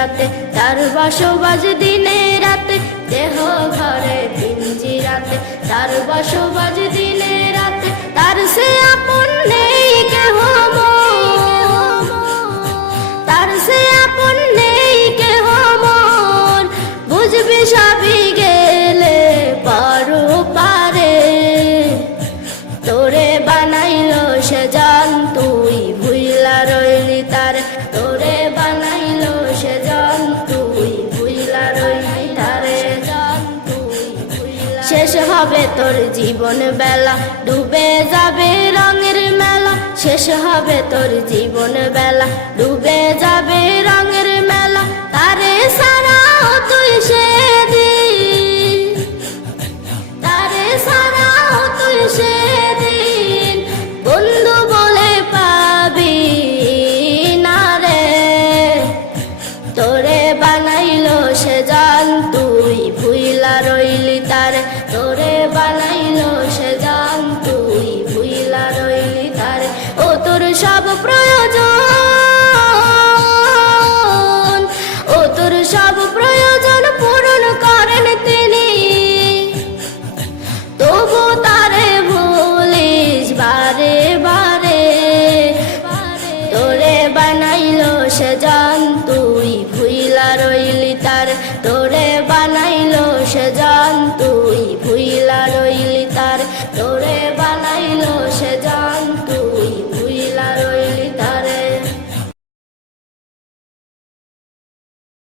রাতে, তার বসবাস দিনে রাতে, দেহ ঘরে পিঞ্জিরাতে, তার বসবাস দিনে রাতে, তার সে আপন নেই কেহ মন, তার সে আপন নেই কেহ মন, বুঝবি সবই গেলে পারো পারে। তোরে বানাইলো সে জান, তুই ভুইলা রইলি তার, তোরে বানাইলো সে জান, তুই ভুইলা রইলি তারে। শেষ হবে তোর জীবন বেলা, ডুবে যাবে রঙের মেলা, শেষ হবে তোর জীবন বেলা, ডুবে যাবে রঙের মেলা, তারে সারাও তুই সেদিন, তারে সারাও তুই সেদিন, বন্ধু বলে পাবি না রে। তোরে বানাইলো সে জান, তুই ভুইলা রইলি তারে, তোরে বানাইলো সে জান, তুই ভুইলা রইলি তারে। ও তোর সব প্রয়োজন, ও তোর সব প্রয়োজন পূরণ করেন তিনি, তবু তারে ভুলিস বারে বারে। তোরে বানাইলো সে জান, তুই ভুইলা রইলি তার,